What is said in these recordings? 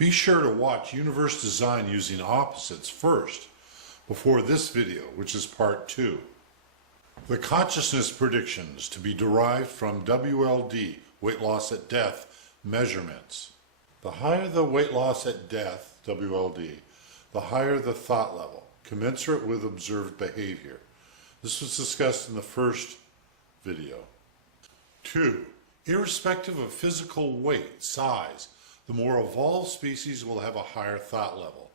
Be sure to watch Universe Design using opposites first, before this video, which is part 2. The consciousness predictions to be derived from WLD, weight loss at death, measurements. The higher the weight loss at death, WLD, the higher the thought level, commensurate with observed behavior. This was discussed in the first video. 2. Irrespective of physical weight, size, the more evolved species will have a higher thought level.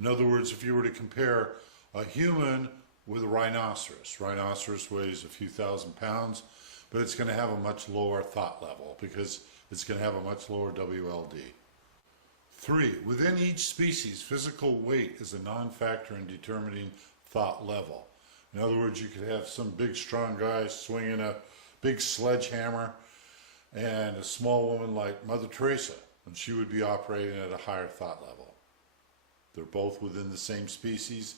In other words, if you were to compare a human with a rhinoceros, rhinoceros weighs a few thousand pounds, but it's going to have a much lower thought level because it's going to have a much lower WLD. 3. Within each species, physical weight is a non-factor in determining thought level. In other words, you could have some big strong guy swinging a big sledgehammer and a small woman like Mother Teresa, and she would be operating at a higher thought level. They're both within the same species,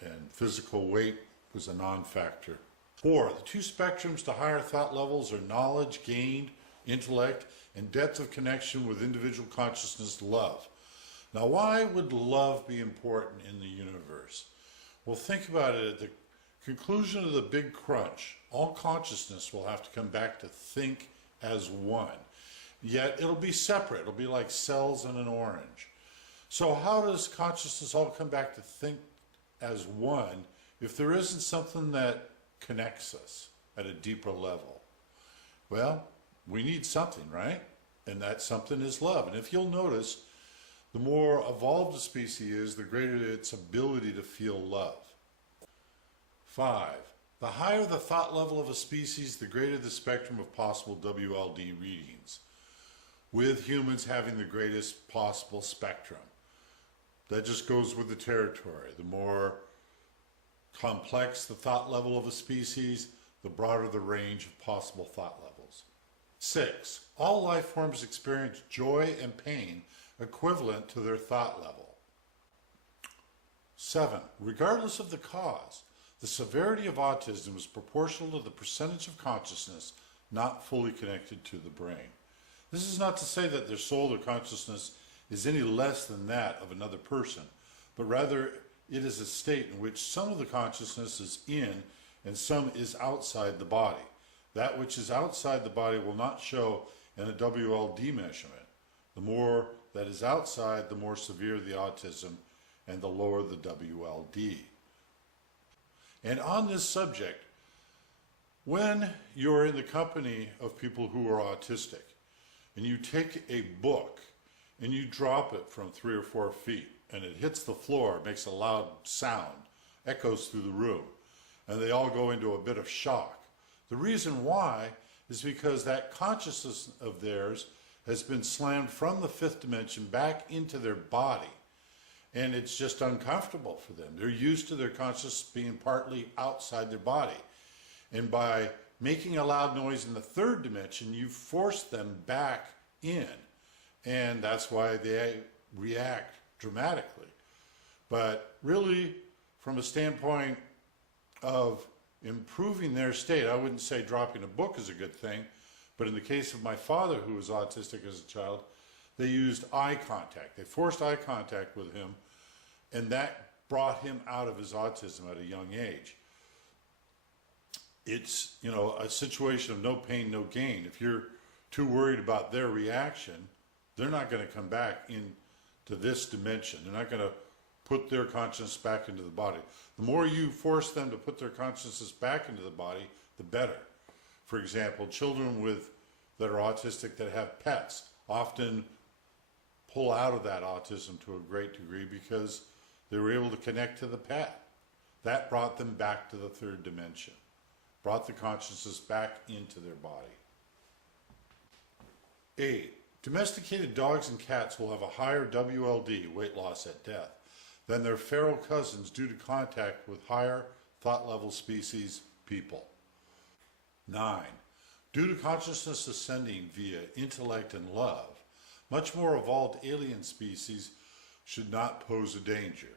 and physical weight was a non-factor. 4. The two spectrums to higher thought levels are knowledge gained, intellect, and depth of connection with individual consciousness, love. Now, why would love be important in the universe? Well, think about it. At the conclusion of the big crunch, all consciousness will have to come back to think as one. Yet it'll be separate. It'll be like cells in an orange. So how does consciousness all come back to think as one if there isn't something that connects us at a deeper level? Well, we need something, right? And that something is love. And if you'll notice, the more evolved a species is, the greater its ability to feel love. 5. The higher the thought level of a species, the greater the spectrum of possible WLD readings, with humans having the greatest possible spectrum. That just goes with the territory. The more complex the thought level of a species, the broader the range of possible thought levels. 6. All life forms experience joy and pain equivalent to their thought level. 7. Regardless of the cause, the severity of autism is proportional to the percentage of consciousness not fully connected to the brain. This is not to say that their soul or consciousness is any less than that of another person, but rather it is a state in which some of the consciousness is in and some is outside the body. That which is outside the body will not show in a WLD measurement. The more that is outside, the more severe the autism and the lower the WLD. And on this subject, when you're in the company of people who are autistic and you take a book and you drop it from 3 or 4 feet and it hits the floor, it makes a loud sound, echoes through the room, and they all go into a bit of shock. The reason why is because that consciousness of theirs has been slammed from the 5th dimension back into their body, and it's just uncomfortable for them. They're used to their consciousness being partly outside their body, and by making a loud noise in the 3rd dimension, you force them back in, and that's why they react dramatically. But really, from a standpoint of improving their state, I wouldn't say dropping a book is a good thing, but in the case of my father, who was autistic as a child, they used eye contact. They forced eye contact with him, and that brought him out of his autism at a young age. It's, you know, a situation of no pain, no gain. If you're too worried about their reaction, they're not going to come back into this dimension. They're not going to put their consciousness back into the body. The more you force them to put their consciousness back into the body, the better. For example, children that are autistic that have pets often pull out of that autism to a great degree because they were able to connect to the pet. That brought them back to the 3rd dimension, brought the consciousness back into their body. 8. Domesticated dogs and cats will have a higher WLD, weight loss at death, than their feral cousins due to contact with higher thought level species, people. 9. Due to consciousness ascending via intellect and love, much more evolved alien species should not pose a danger.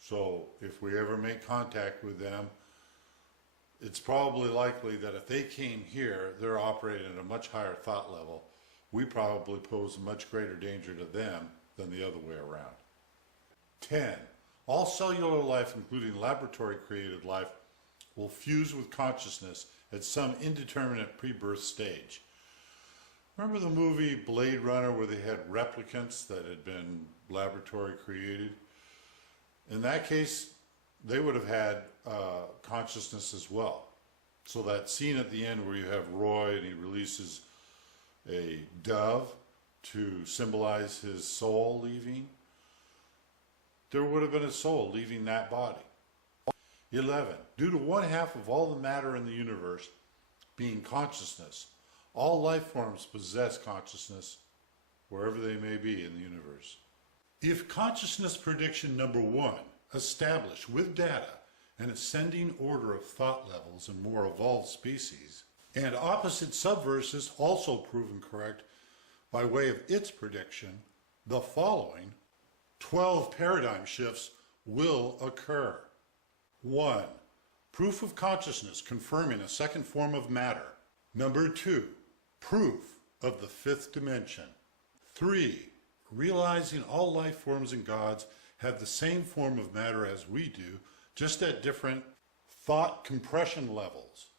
So if we ever make contact with them, it's probably likely that if they came here, they're operating at a much higher thought level. We probably pose a much greater danger to them than the other way around. 10. All cellular life, including laboratory-created life, will fuse with consciousness at some indeterminate pre-birth stage. Remember the movie Blade Runner where they had replicants that had been laboratory created? In that case, they would have had consciousness as well. So that scene at the end where you have Roy and he releases a dove to symbolize his soul leaving, there would have been a soul leaving that body. 11. Due to 1/2 of all the matter in the universe being consciousness, all life forms possess consciousness wherever they may be in the universe. If consciousness prediction number 1, establish with data an ascending order of thought levels in more evolved species, and opposite subverses also proven correct by way of its prediction, the following 12 paradigm shifts will occur. 1. Proof of consciousness confirming a second form of matter. Number 2. Proof of the 5th dimension. 3. Realizing all life forms and gods have the same form of matter as we do, just at different thought compression levels.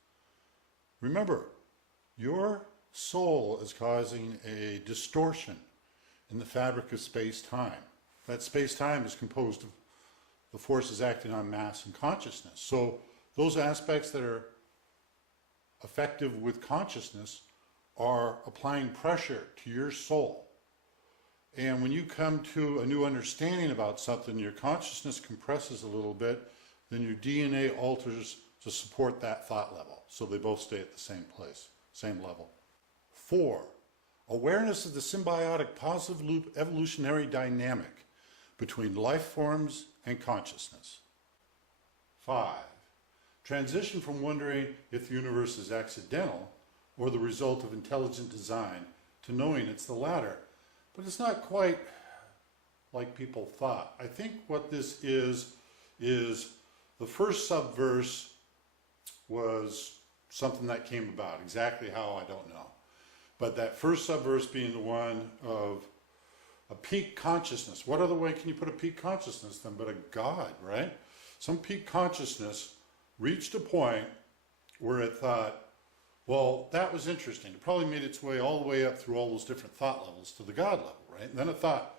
Remember, your soul is causing a distortion in the fabric of space-time. That space-time is composed of the forces acting on mass and consciousness. So those aspects that are effective with consciousness are applying pressure to your soul. And when you come to a new understanding about something, your consciousness compresses a little bit, then your DNA alters to support that thought level. So they both stay at the same place, same level. 4. Awareness of the symbiotic positive loop evolutionary dynamic between life forms and consciousness. 5. Transition from wondering if the universe is accidental or the result of intelligent design to knowing it's the latter. But it's not quite like people thought. I think what this is the first subverse was something that came about. Exactly how, I don't know. But that first subverse being the one of a peak consciousness. What other way can you put a peak consciousness than but a God, right? Some peak consciousness reached a point where it thought, well, that was interesting. It probably made its way all the way up through all those different thought levels to the God level, right? And then it thought,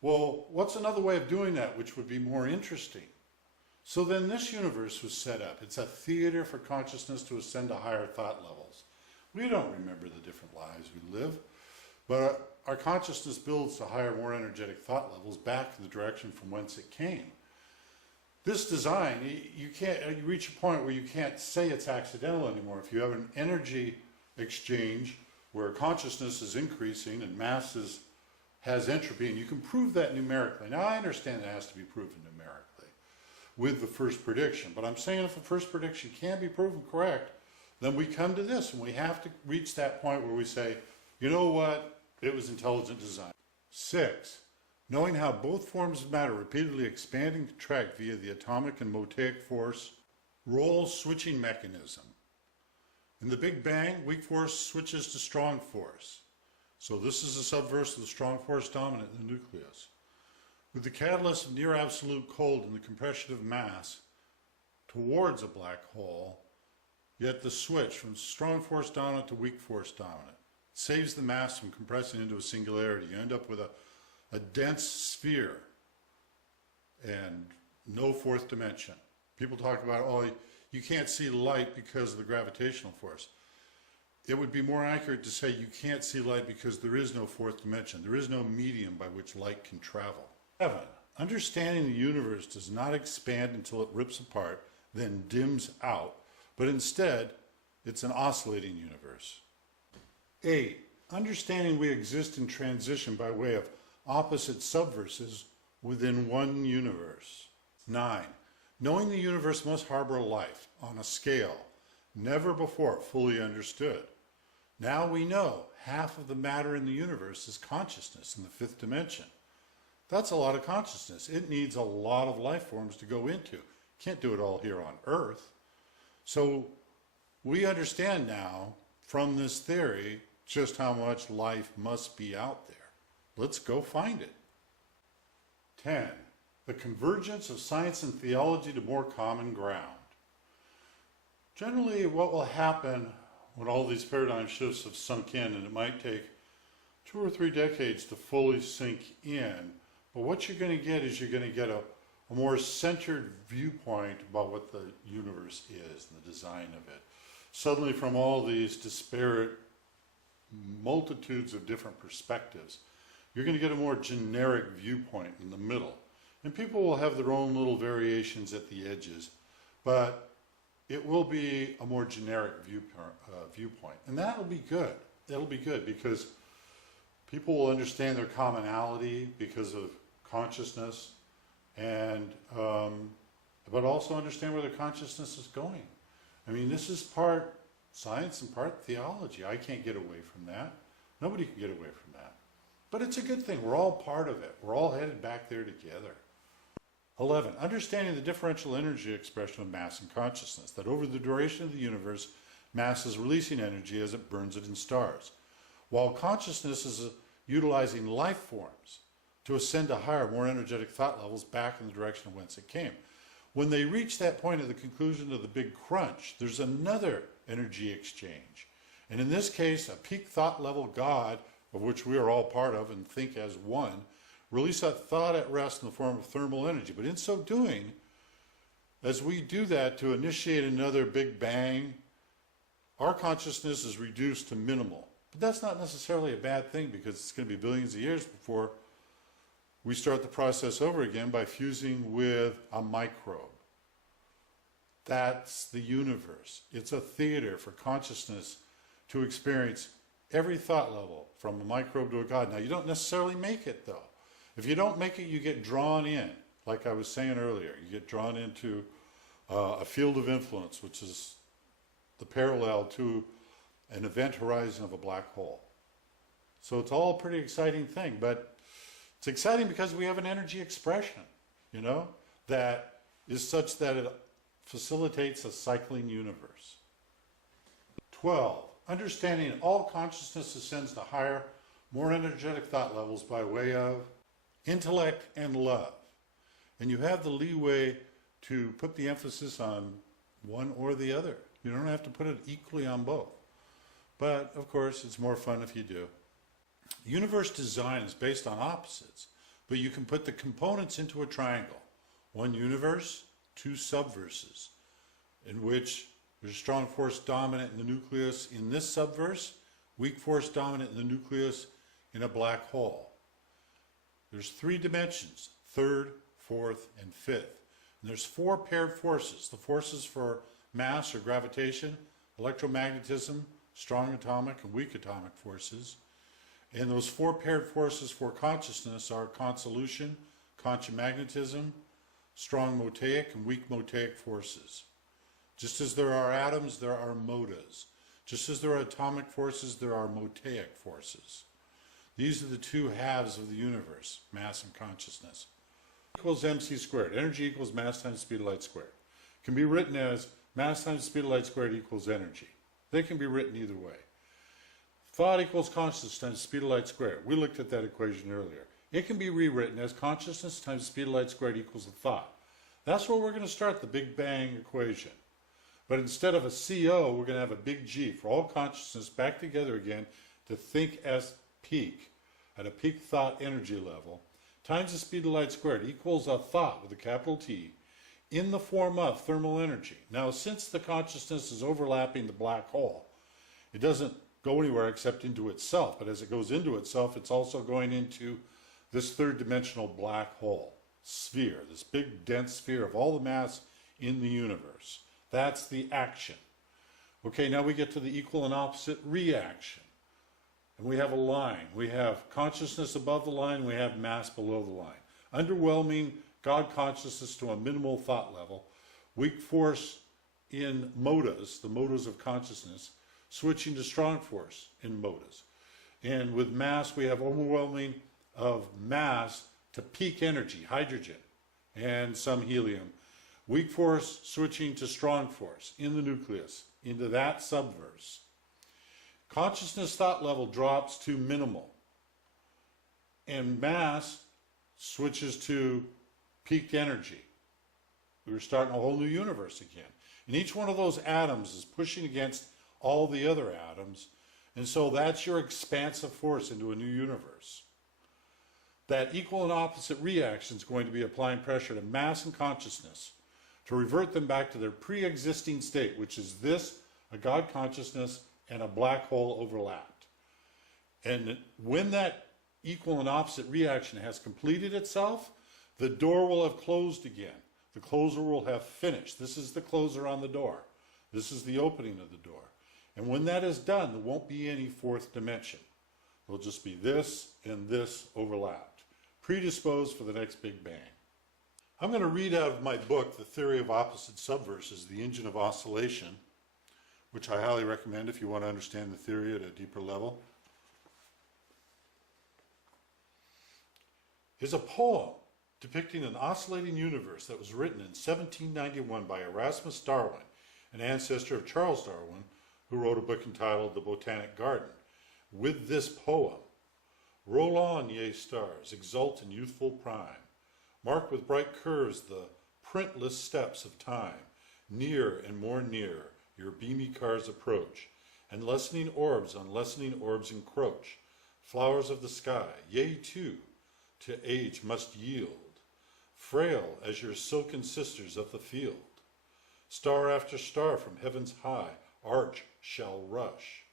well, what's another way of doing that which would be more interesting? So then this universe was set up. It's a theater for consciousness to ascend to higher thought levels. We don't remember the different lives we live, but our consciousness builds to higher, more energetic thought levels back to the direction from whence it came. This design, you reach a point where you can't say it's accidental anymore. If you have an energy exchange where consciousness is increasing and mass has entropy, and you can prove that numerically. Now I understand it has to be proven numerically with the first prediction, but I'm saying if the first prediction can be proven correct, then we come to this and we have to reach that point where we say, you know what, it was intelligent design. 6. Knowing how both forms of matter repeatedly expand and contract via the atomic and motic force role switching mechanism. In the Big Bang, weak force switches to strong force. So this is a subverse of the strong force dominant in the nucleus. With the catalyst of near absolute cold and the compression of mass towards a black hole, yet the switch from strong force dominant to weak force dominant saves the mass from compressing into a singularity. You end up with a dense sphere and no fourth dimension. People talk about, oh, you can't see light because of the gravitational force. It would be more accurate to say you can't see light because there is no fourth dimension. There is no medium by which light can travel. 7. Understanding the universe does not expand until it rips apart, then dims out, but instead it's an oscillating universe. 8. Understanding we exist in transition by way of opposite subverses within one universe. 9. Knowing the universe must harbor a life on a scale never before fully understood. Now we know half of the matter in the universe is consciousness in the 5th dimension. That's a lot of consciousness. It needs a lot of life forms to go into. Can't do it all here on Earth. So we understand now from this theory just how much life must be out there. Let's go find it. 10. The convergence of science and theology to more common ground. Generally, what will happen when all these paradigm shifts have sunk in, and it might take 2 or 3 decades to fully sink in, but what you're going to get is you're going to get a more centered viewpoint about what the universe is and the design of it. Suddenly, from all these disparate multitudes of different perspectives, you're going to get a more generic viewpoint in the middle. And people will have their own little variations at the edges, but it will be a more generic viewpoint. And that'll be good. That'll be good because people will understand their commonality because of consciousness, and but also understand where their consciousness is going. I mean, this is part science and part theology. I can't get away from that. Nobody can get away from that. But it's a good thing. We're all part of it. We're all headed back there together. 11. Understanding the differential energy expression of mass and consciousness, that over the duration of the universe, mass is releasing energy as it burns it in stars, while consciousness is utilizing life forms to ascend to higher, more energetic thought levels back in the direction of whence it came. When they reach that point of the conclusion of the big crunch, there's another energy exchange. And in this case, a peak thought level God, of which we are all part of and think as one, release that thought at rest in the form of thermal energy. But in so doing, as we do that to initiate another big bang, our consciousness is reduced to minimal. But that's not necessarily a bad thing, because it's going to be billions of years before we start the process over again by fusing with a microbe. That's the universe. It's a theater for consciousness to experience every thought level, from a microbe to a God. Now, you don't necessarily make it, though. If you don't make it, you get drawn in. Like I was saying earlier, you get drawn into a field of influence, which is the parallel to an event horizon of a black hole. So it's all a pretty exciting thing, but it's exciting because we have an energy expression, you know, that is such that it facilitates a cycling universe. 12. Understanding all consciousness ascends to higher, more energetic thought levels by way of intellect and love. And you have the leeway to put the emphasis on one or the other. You don't have to put it equally on both. But, of course, it's more fun if you do. Universe design is based on opposites, but you can put the components into a triangle. One universe, 2 subverses, in which there's strong force dominant in the nucleus in this subverse, weak force dominant in the nucleus in a black hole. There's 3 dimensions, 3rd, 4th, and 5th. And there's 4 paired forces. The forces for mass or gravitation, electromagnetism, strong atomic and weak atomic forces. And those 4 paired forces for consciousness are convolution, conchomagnetism, strong motaic and weak motaic forces. Just as there are atoms, there are modas. Just as there are atomic forces, there are motaic forces. These are the 2 halves of the universe, mass and consciousness. Equals mc squared. Energy equals mass times speed of light squared. It can be written as mass times speed of light squared equals energy. They can be written either way. Thought equals consciousness times speed of light squared. We looked at that equation earlier. It can be rewritten as consciousness times speed of light squared equals a thought. That's where we're going to start the Big Bang equation. But instead of a CO, we're going to have a big G for all consciousness back together again to think as peak, at a peak thought energy level, times the speed of light squared equals a thought with a capital T in the form of thermal energy. Now, since the consciousness is overlapping the black hole, it doesn't go anywhere except into itself, but as it goes into itself, it's also going into this 3rd dimensional black hole sphere, this big dense sphere of all the mass in the universe. That's the action. Okay, now we get to the equal and opposite reaction. And we have a line. We have consciousness above the line, we have mass below the line. Underwhelming God consciousness to a minimal thought level, weak force in modas, the modas of consciousness, switching to strong force in modas. And with mass, we have overwhelming of mass to peak energy, hydrogen, and some helium. Weak force switching to strong force in the nucleus, into that subverse. Consciousness thought level drops to minimal. And mass switches to peak energy. We were starting a whole new universe again. And each one of those atoms is pushing against all the other atoms. And so that's your expansive force into a new universe. That equal and opposite reaction is going to be applying pressure to mass and consciousness to revert them back to their pre-existing state, which is this, a God consciousness, and a black hole overlapped. And when that equal and opposite reaction has completed itself, the door will have closed again. The closer will have finished. This is the closer on the door. This is the opening of the door. And when that is done, there won't be any fourth dimension. It'll just be this and this overlapped, predisposed for the next Big Bang. I'm going to read out of my book, The Theory of Opposite Subverses, The Engine of Oscillation, which I highly recommend if you want to understand the theory at a deeper level. Is a poem depicting an oscillating universe that was written in 1791 by Erasmus Darwin, an ancestor of Charles Darwin, who wrote a book entitled The Botanic Garden. With this poem, roll on, ye stars, exult in youthful prime. Mark with bright curves the printless steps of time. Near and more near your beamy cars approach, and lessening orbs on lessening orbs encroach. Flowers of the sky, yea too, to age must yield, frail as your silken sisters of the field. Star after star from heaven's high arch shall rush.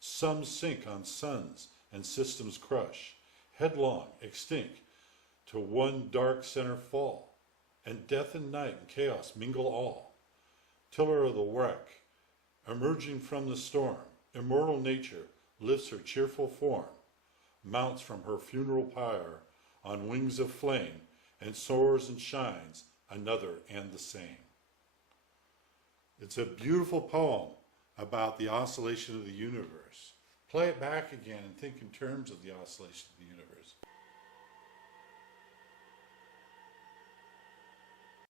Some sink on suns and systems crush, headlong, extinct, to one dark center fall, and death and night and chaos mingle all. Tiller of the wreck, emerging from the storm, immortal nature lifts her cheerful form, mounts from her funeral pyre on wings of flame, and soars and shines another and the same. It's a beautiful poem about the oscillation of the universe. Play it back again and think in terms of the oscillation of the universe.